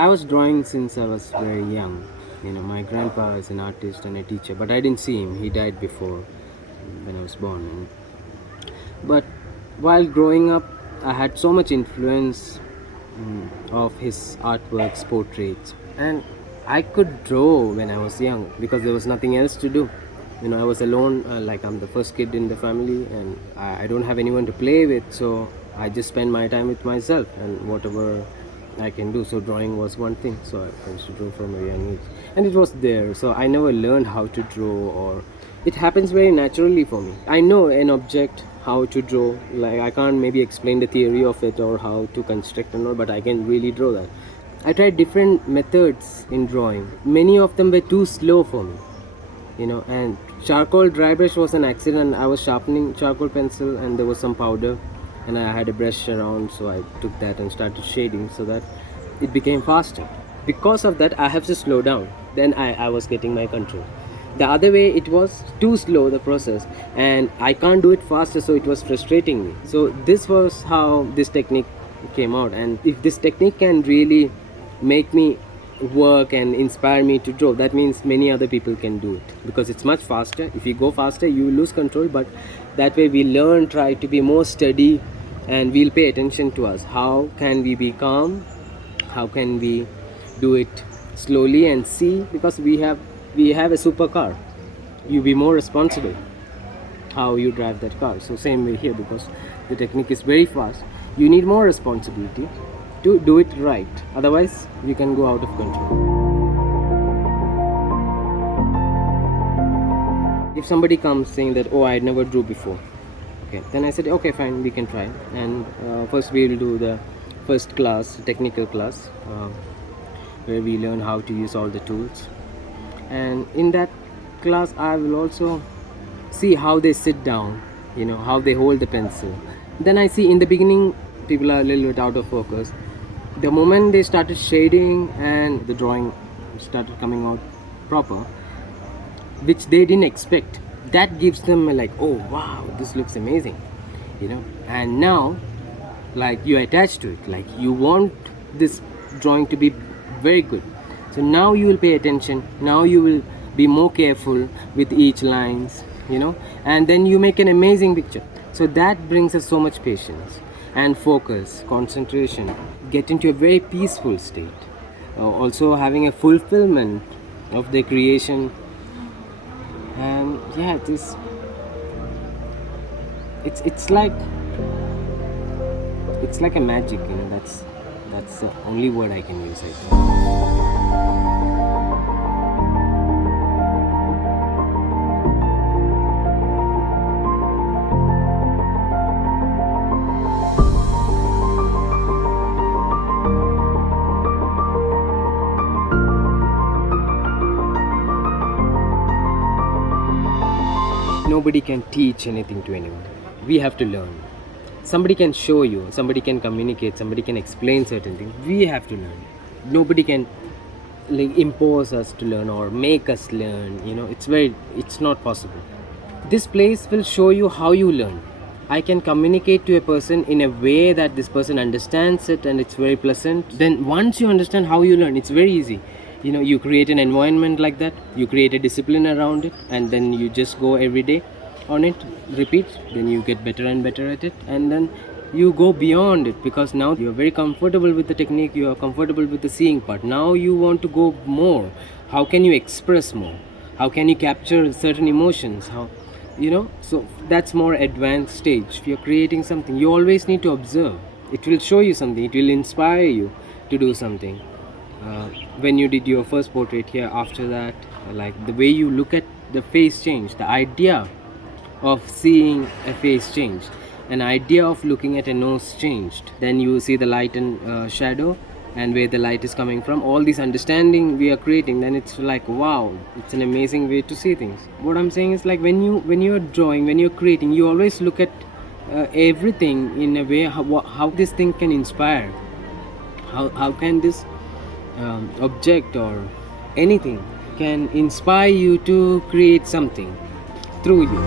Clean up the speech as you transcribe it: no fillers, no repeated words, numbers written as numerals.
I was drawing since I was very young. My grandpa is an artist and a teacher, but I didn't see him. He died before when I was born. But while growing up, I had so much influence of his artworks, portraits, and I could draw when I was young because there was nothing else to do. I was alone, like I'm the first kid in the family, and I don't have anyone to play with, so I just spend my time with myself and whatever I can do. So drawing was one thing, so I used to draw from a young age, and it was there. So I never learned how to draw, or it happens very naturally for me. I know an object, how to draw. Like I can't maybe explain the theory of it or how to construct and all, but I can really draw that. I tried different methods in drawing. Many of them were too slow for me, and charcoal dry brush was an accident. I was sharpening charcoal pencil and there was some powder and I had a brush around, so I took that and started shading so that it became faster. Because of that, I have to slow down. Then I was getting my control. The other way, it was too slow, the process, and I can't do it faster, so it was frustrating me. So this was how this technique came out. And if this technique can really make me work and inspire me to draw, that means many other people can do it, because it's much faster. If you go faster, you lose control, but that way we learn, try to be more steady, and we'll pay attention to us. How can we be calm? How can we do it slowly and see? Because we have a supercar. You be more responsible how you drive that car. So same way here, because the technique is very fast, you need more responsibility to do it right. Otherwise, you can go out of control. If somebody comes saying that, oh, I never drew before, okay, then I said, okay, fine, we can try. And first we will do the first class, technical class, where we learn how to use all the tools. And in that class, I will also see how they sit down, how they hold the pencil. Then I see in the beginning, people are a little bit out of focus. The moment they started shading and the drawing started coming out proper, which they didn't expect, that gives them like, oh wow, this looks amazing, and now, like, you attach to it, like you want this drawing to be very good. So now you will pay attention, now you will be more careful with each lines, and then you make an amazing picture. So that brings us so much patience and focus, concentration, get into a very peaceful state, also having a fulfillment of the creation. And yeah, it's like a magic, that's the only word I can use, I think. Nobody can teach anything to anyone. We have to learn. Somebody can show you, somebody can communicate, somebody can explain certain things. We have to learn. Nobody can impose us to learn or make us learn. It's not possible. This place will show you how you learn. I can communicate to a person in a way that this person understands it and it's very pleasant. Then once you understand how you learn, it's very easy. You create an environment like that, you create a discipline around it, and then you just go every day on it, repeat, then you get better and better at it, and then you go beyond it, because now you're very comfortable with the technique, you are comfortable with the seeing part. Now you want to go more. How can you express more? How can you capture certain emotions? So that's more advanced stage. If you're creating something, you always need to observe. It will show you something, it will inspire you to do something. When you did your first portrait here, after that, like the way you look at the face change, the idea of seeing a face changed, an idea of looking at a nose changed. Then you see the light and shadow, and where the light is coming from, all this understanding we are creating. Then it's like, wow, it's an amazing way to see things. What I'm saying is, like, when you're drawing, when you're creating, you always look at everything in a way, how this thing can inspire, how can this object or anything can inspire you to create something through you.